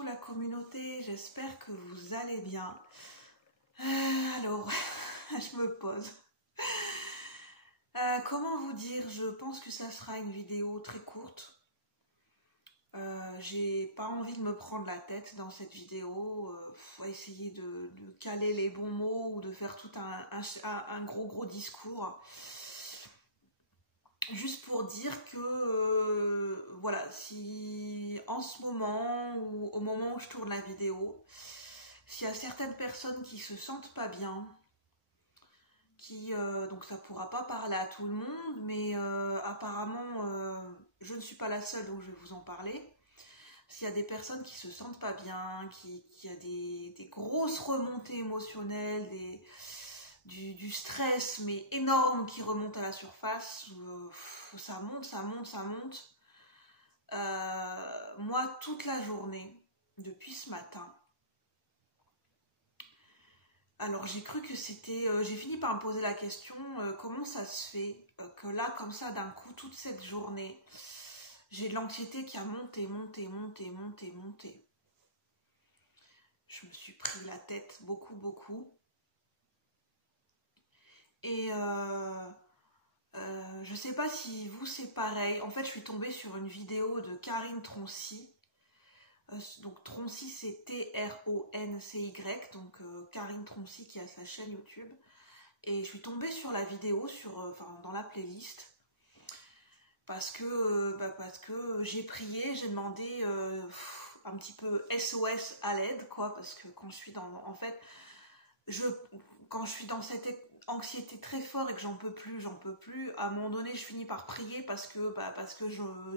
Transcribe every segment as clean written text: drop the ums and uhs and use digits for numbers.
coucou la communauté, j'espère que vous allez bien. Alors, je me pose. Comment vous dire, je pense que ça sera une vidéo très courte. J'ai pas envie de me prendre la tête dans cette vidéo. Faut essayer de caler les bons mots ou de faire tout un gros discours. Juste pour dire que, voilà, si en ce moment ou au moment où je tourne la vidéo, s'il y a certaines personnes qui se sentent pas bien, donc ça pourra pas parler à tout le monde, mais apparemment, je ne suis pas la seule, donc je vais vous en parler. S'il y a des personnes qui se sentent pas bien, qui a des grosses remontées émotionnelles, du stress mais énorme qui remonte à la surface, ça monte. Moi, toute la journée, depuis ce matin, alors j'ai cru que c'était... j'ai fini par me poser la question, comment ça se fait que là, comme ça, d'un coup, toute cette journée, j'ai de l'anxiété qui a monté. Je me suis pris la tête beaucoup. Et je sais pas si vous c'est pareil. En fait, je suis tombée sur une vidéo de Karine Troncy. Donc Troncy, c'est Troncy. Donc Karine Troncy qui a sa chaîne YouTube. Et je suis tombée sur la vidéo dans la playlist. Parce que j'ai prié, j'ai demandé un petit peu SOS à l'aide, quoi. Parce que quand je suis quand je suis dans cette anxiété très forte et que j'en peux plus, à un moment donné je finis par prier parce que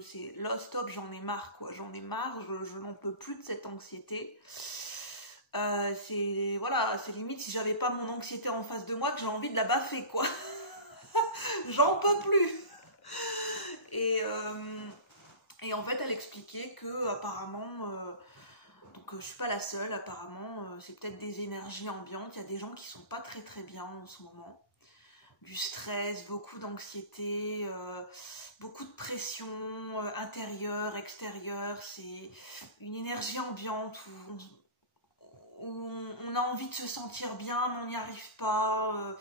c'est là stop, j'en ai marre, quoi, je n'en peux plus de cette anxiété. C'est limite si j'avais pas mon anxiété en face de moi que j'ai envie de la baffer, quoi. J'en peux plus. Et en fait elle expliquait que apparemment donc je suis pas la seule, apparemment, c'est peut-être des énergies ambiantes. Il y a des gens qui sont pas très bien en ce moment. Du stress, beaucoup d'anxiété, beaucoup de pression intérieure, extérieure. C'est une énergie ambiante où on a envie de se sentir bien, mais on n'y arrive pas.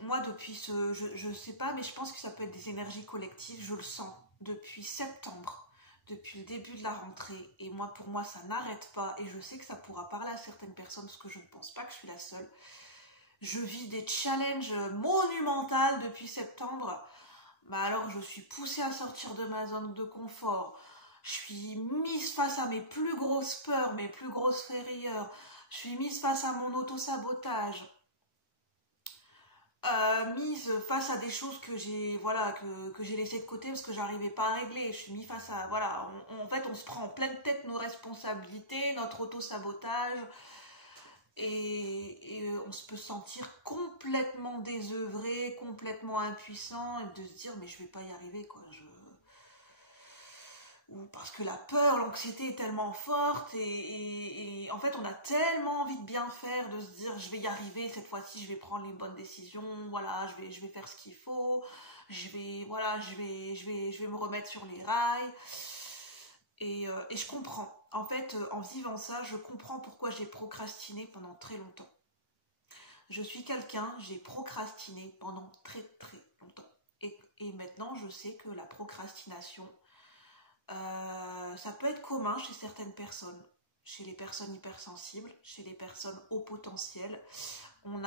Moi, depuis je sais pas, mais je pense que ça peut être des énergies collectives. Je le sens depuis septembre. Depuis le début de la rentrée, et pour moi ça n'arrête pas, et je sais que ça pourra parler à certaines personnes parce que je ne pense pas que je suis la seule. Je vis des challenges monumentaux depuis septembre. Alors je suis poussée à sortir de ma zone de confort, je suis mise face à mes plus grosses peurs, mes plus grosses frayeurs, je suis mise face à mon auto-sabotage, mise face à des choses que j'ai laissées de côté parce que j'arrivais pas à régler. Je suis mise face à en fait on se prend en pleine tête nos responsabilités, notre auto-sabotage, et on se peut sentir complètement désœuvré, complètement impuissant, et de se dire mais je vais pas y arriver, quoi. Ou parce que la peur, l'anxiété est tellement forte, et en fait on a tellement envie de bien faire, de se dire je vais y arriver, cette fois-ci je vais prendre les bonnes décisions, voilà, je vais faire ce qu'il faut, je vais me remettre sur les rails, et je comprends. En fait, en vivant ça, je comprends pourquoi j'ai procrastiné pendant très longtemps. Je suis quelqu'un, j'ai procrastiné pendant très longtemps, et maintenant je sais que la procrastination, ça peut être commun chez certaines personnes, chez les personnes hypersensibles, chez les personnes haut potentiel. On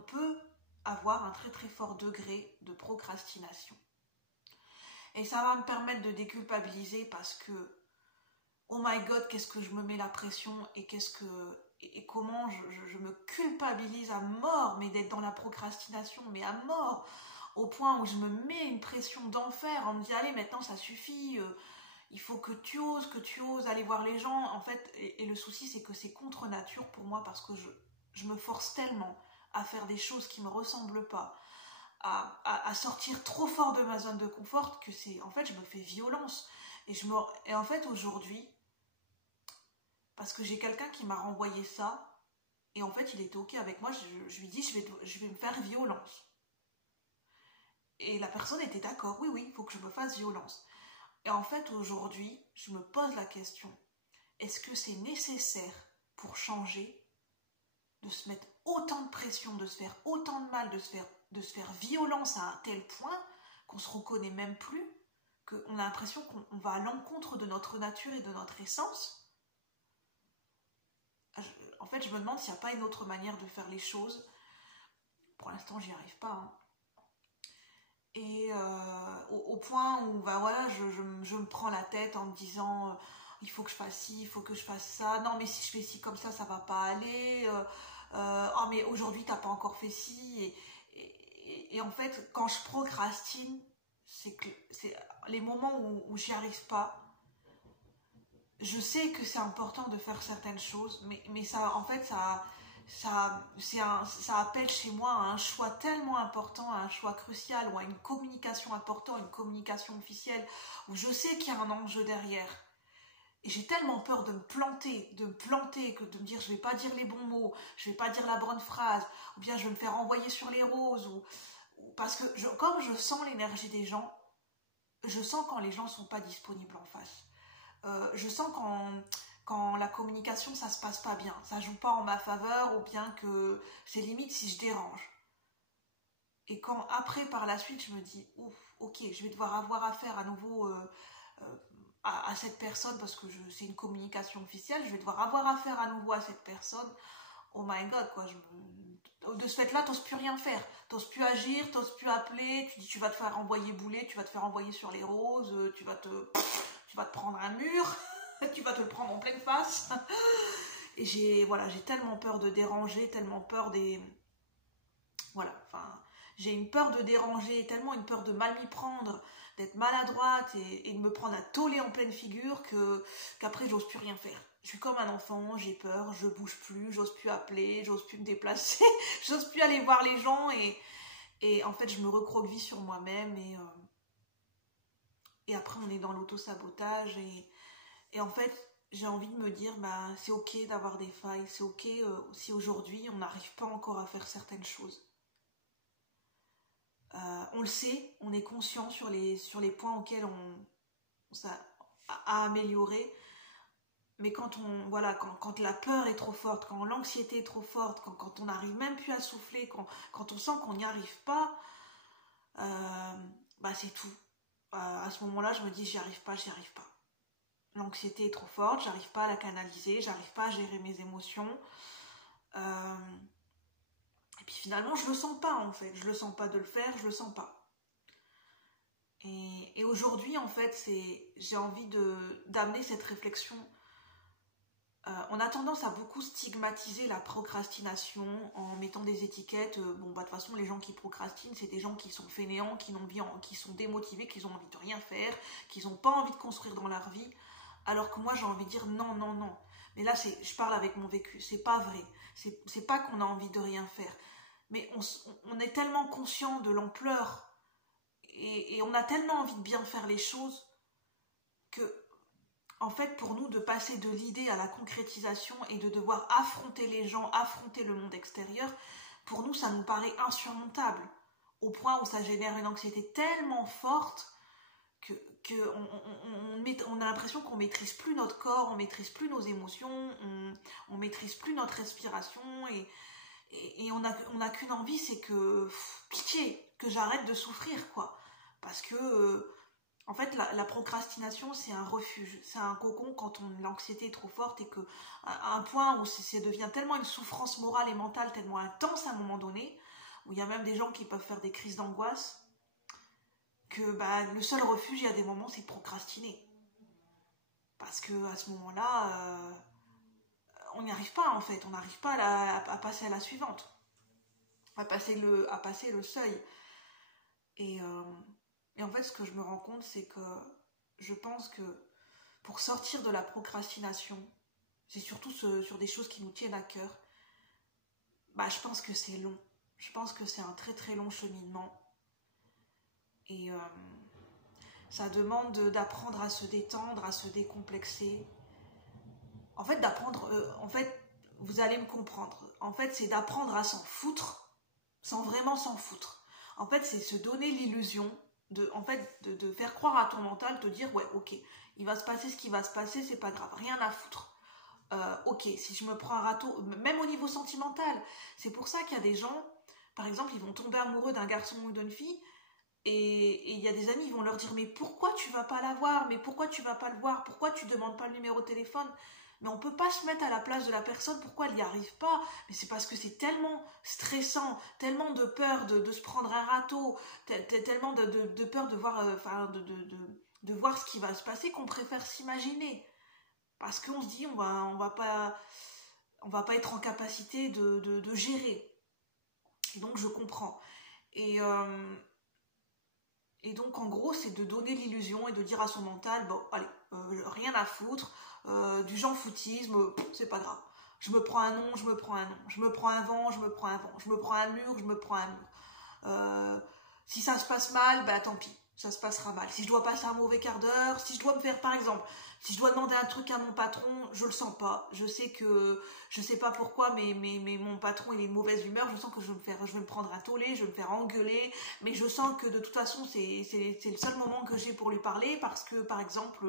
peut avoir un très fort degré de procrastination. Et ça va me permettre de déculpabiliser parce que, oh my god, qu'est-ce que je me mets la pression, et comment je me culpabilise à mort, mais d'être dans la procrastination, mais à mort, au point où je me mets une pression d'enfer. On me dit allez, maintenant ça suffit, il faut que tu oses aller voir les gens, en fait. Et le souci, c'est que c'est contre nature pour moi, parce que je me force tellement à faire des choses qui me ressemblent pas, à sortir trop fort de ma zone de confort, que en fait je me fais violence. Et en fait aujourd'hui, parce que j'ai quelqu'un qui m'a renvoyé ça, et en fait il était ok avec moi, je lui dis je vais me faire violence. Et la personne était d'accord, oui, il faut que je me fasse violence. Et en fait, aujourd'hui, je me pose la question, est-ce que c'est nécessaire pour changer de se mettre autant de pression, de se faire autant de mal, de se faire violence à un tel point qu'on se reconnaît même plus, qu'on a l'impression qu'on va à l'encontre de notre nature et de notre essence? En fait, je me demande s'il n'y a pas une autre manière de faire les choses. Pour l'instant, j'y arrive pas. Hein. Et au point où bah, voilà, je me prends la tête en me disant il faut que je fasse ci, il faut que je fasse ça. Non, mais si je fais ci comme ça va pas aller. Oh, mais aujourd'hui, t'as pas encore fait ci. Et en fait, quand je procrastine, c'est les moments où j'y arrive pas. Je sais que c'est important de faire certaines choses, mais ça, en fait, ça appelle chez moi à un choix tellement important, à un choix crucial, ou à une communication importante, une communication officielle, où je sais qu'il y a un enjeu derrière. Et j'ai tellement peur de me planter, que de me dire je vais pas dire les bons mots, je vais pas dire la bonne phrase, ou bien je vais me faire envoyer sur les roses, parce que comme je sens l'énergie des gens, je sens quand les gens sont pas disponibles en face. Je sens quand la communication ça se passe pas bien, ça joue pas en ma faveur, ou bien que c'est limite si je dérange. Et quand après par la suite je me dis ouf, ok, je vais devoir avoir affaire à nouveau à cette personne parce que c'est une communication officielle, je vais devoir avoir affaire à nouveau à cette personne. Oh my god, quoi, de ce fait-là, t'oses plus rien faire, t'oses plus agir, t'oses plus appeler, tu dis tu vas te faire envoyer bouler, tu vas te faire envoyer sur les roses, tu vas te prendre un mur, tu vas te le prendre en pleine face. Et j'ai tellement peur de déranger, tellement peur des... Voilà, enfin, j'ai une peur de déranger, tellement une peur de mal m'y prendre, d'être maladroite et de me prendre un tollé en pleine figure qu'après j'ose plus rien faire. Je suis comme un enfant, j'ai peur, je bouge plus, j'ose plus appeler, j'ose plus me déplacer, j'ose plus aller voir les gens et en fait je me recroqueville sur moi-même et après on est dans l'auto-sabotage et en fait j'ai envie de me dire bah c'est ok d'avoir des failles, c'est ok si aujourd'hui on n'arrive pas encore à faire certaines choses. On le sait, on est conscient sur les points auxquels ça a amélioré, mais quand la peur est trop forte, quand l'anxiété est trop forte, quand on n'arrive même plus à souffler, quand on sent qu'on n'y arrive pas, bah c'est tout. À ce moment-là, je me dis j'y arrive pas. L'anxiété est trop forte, j'arrive pas à la canaliser, j'arrive pas à gérer mes émotions. Et puis finalement, je le sens pas en fait. Je le sens pas de le faire, je le sens pas. Et aujourd'hui, en fait, j'ai envie d'amener cette réflexion. On a tendance à beaucoup stigmatiser la procrastination en mettant des étiquettes. De toute façon, les gens qui procrastinent, c'est des gens qui sont fainéants, qui sont démotivés, qui ont envie de rien faire, qui n'ont pas envie de construire dans leur vie. Alors que moi, j'ai envie de dire non, non, non. Mais là, je parle avec mon vécu. C'est pas vrai. C'est pas qu'on a envie de rien faire. Mais on est tellement conscient de l'ampleur et on a tellement envie de bien faire les choses que, en fait, pour nous, de passer de l'idée à la concrétisation et de devoir affronter les gens, affronter le monde extérieur, pour nous, ça nous paraît insurmontable. Au point où ça génère une anxiété tellement forte on a l'impression qu'on maîtrise plus notre corps, on maîtrise plus nos émotions, on maîtrise plus notre respiration et on a qu'une envie, c'est que pitié, que j'arrête de souffrir quoi. Parce que en fait la procrastination c'est un refuge, c'est un cocon quand l'anxiété est trop forte et que à un point où ça devient tellement une souffrance morale et mentale tellement intense à un moment donné, où il y a même des gens qui peuvent faire des crises d'angoisse, que le seul refuge, il y a des moments, c'est de procrastiner. Parce que à ce moment-là, on n'y arrive pas en fait, on n'arrive pas à passer à la suivante, à passer le seuil. Et en fait, ce que je me rends compte, c'est que je pense que pour sortir de la procrastination, c'est surtout sur des choses qui nous tiennent à cœur, je pense que c'est long. Je pense que c'est un très très long cheminement. Et ça demande d'apprendre à se détendre, à se décomplexer. En fait, vous allez me comprendre. En fait, c'est d'apprendre à s'en foutre, sans vraiment s'en foutre. En fait, c'est se donner l'illusion en fait, de faire croire à ton mental, te dire, ouais, ok, il va se passer ce qui va se passer, c'est pas grave, rien à foutre. Ok, si je me prends un râteau, même au niveau sentimental, c'est pour ça qu'il y a des gens, par exemple, ils vont tomber amoureux d'un garçon ou d'une fille, et il y a des amis, ils vont leur dire, mais pourquoi tu vas pas la voir, mais pourquoi tu vas pas le voir, pourquoi tu demandes pas le numéro de téléphone? Mais on peut pas se mettre à la place de la personne, pourquoi elle n'y arrive pas? Mais c'est parce que c'est tellement stressant, tellement de peur de se prendre un râteau, tellement de peur de voir, de voir ce qui va se passer qu'on préfère s'imaginer. Parce qu'on se dit, on va pas être en capacité de gérer. Donc je comprends. Et, euh, et donc en gros, c'est de donner l'illusion et de dire à son mental, bon, allez, rien à foutre, du genre foutisme, c'est pas grave. Je me prends un nom, je me prends un nom. Je me prends un vent, je me prends un vent. Je me prends un mur, je me prends un mur. Si ça se passe mal, bah tant pis, ça se passera mal. Si je dois passer un mauvais quart d'heure, si je dois me faire, par exemple, si je dois demander un truc à mon patron, je le sens pas. Je sais pas pourquoi, mais mon patron, il est de mauvaise humeur. Je sens que je vais me prendre un tollé, je vais me faire engueuler. Mais je sens que de toute façon, c'est le seul moment que j'ai pour lui parler parce que, par exemple,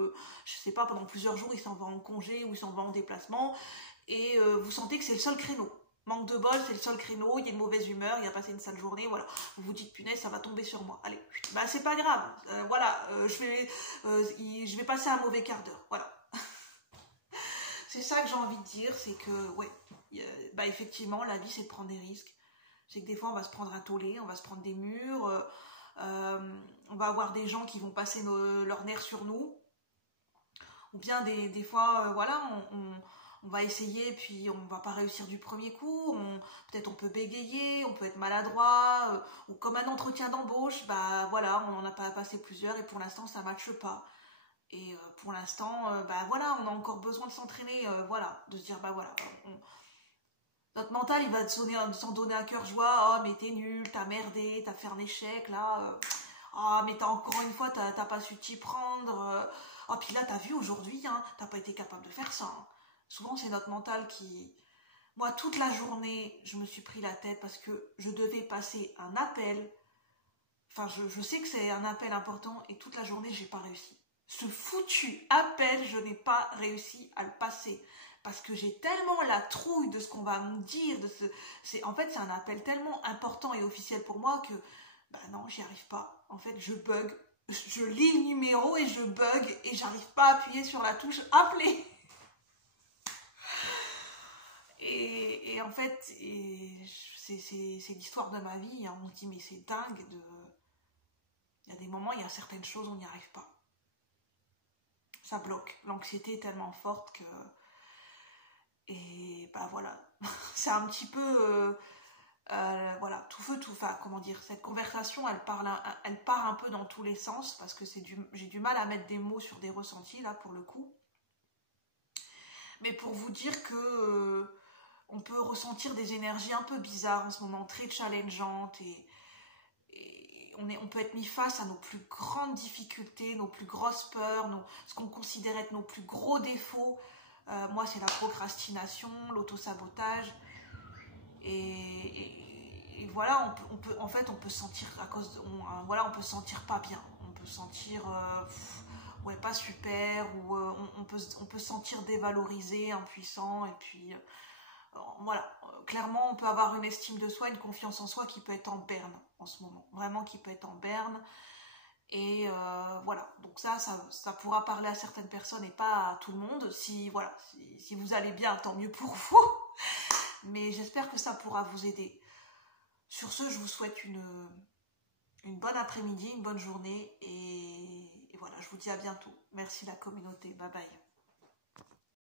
je sais pas, pendant plusieurs jours, il s'en va en congé ou il s'en va en déplacement. Et vous sentez que c'est le seul créneau. Manque de bol, c'est le seul créneau, il y a une mauvaise humeur, il a passé une sale journée, voilà. Vous vous dites, punaise, ça va tomber sur moi. Allez, bah c'est pas grave, voilà, je vais passer un mauvais quart d'heure, voilà. C'est ça que j'ai envie de dire, c'est que, ouais, bah effectivement, la vie, c'est de prendre des risques. C'est que des fois, on va se prendre un tollé, on va se prendre des murs, on va avoir des gens qui vont passer leurs nerfs sur nous. Ou bien des fois, voilà, on va essayer et puis on va pas réussir du premier coup, peut-être on peut bégayer, on peut être maladroit, ou comme un entretien d'embauche, bah voilà, on en a pas passé plusieurs et pour l'instant ça matche pas. Et pour l'instant, bah voilà, on a encore besoin de s'entraîner, voilà, de se dire bah voilà, notre mental il va s'en donner à cœur joie, oh mais t'es nul, t'as merdé, t'as fait un échec là, ah mais t'as encore une fois t'as pas su t'y prendre, oh puis là t'as vu aujourd'hui, hein, t'as pas été capable de faire ça, hein. Souvent c'est notre mental qui... Moi toute la journée je me suis pris la tête parce que je devais passer un appel, enfin je sais que c'est un appel important et toute la journée j'ai pas réussi. Ce foutu appel je n'ai pas réussi à le passer. Parce que j'ai tellement la trouille de ce qu'on va me dire, en fait c'est un appel tellement important et officiel pour moi que bah non, j'y arrive pas. En fait, je bug. Je lis le numéro et je bug et j'arrive pas à appuyer sur la touche appeler. Et en fait, c'est l'histoire de ma vie. Hein. On se dit, mais c'est dingue. Il y a des moments, il y a certaines choses, on n'y arrive pas. Ça bloque. L'anxiété est tellement forte que... Et bah voilà. C'est un petit peu... voilà, tout feu, tout... Enfin, comment dire, cette conversation, elle part un peu dans tous les sens parce que j'ai du mal à mettre des mots sur des ressentis, là, pour le coup. Mais pour vous dire que on peut ressentir des énergies un peu bizarres en ce moment, très challengeantes et on peut être mis face à nos plus grandes difficultés, nos plus grosses peurs, ce qu'on considère être nos plus gros défauts. Moi, c'est la procrastination, l'autosabotage. Et voilà, en fait, on peut sentir voilà, on peut se sentir pas bien. On peut se sentir ouais, pas super, ou on peut se sentir dévalorisé, impuissant, et puis voilà, clairement on peut avoir une estime de soi, une confiance en soi qui peut être en berne en ce moment, vraiment qui peut être en berne. Et voilà, donc ça pourra parler à certaines personnes et pas à tout le monde. Voilà, si vous allez bien, tant mieux pour vous. Mais j'espère que ça pourra vous aider. Sur ce, je vous souhaite une bonne après-midi, une bonne journée. Et voilà, je vous dis à bientôt. Merci la communauté. Bye bye.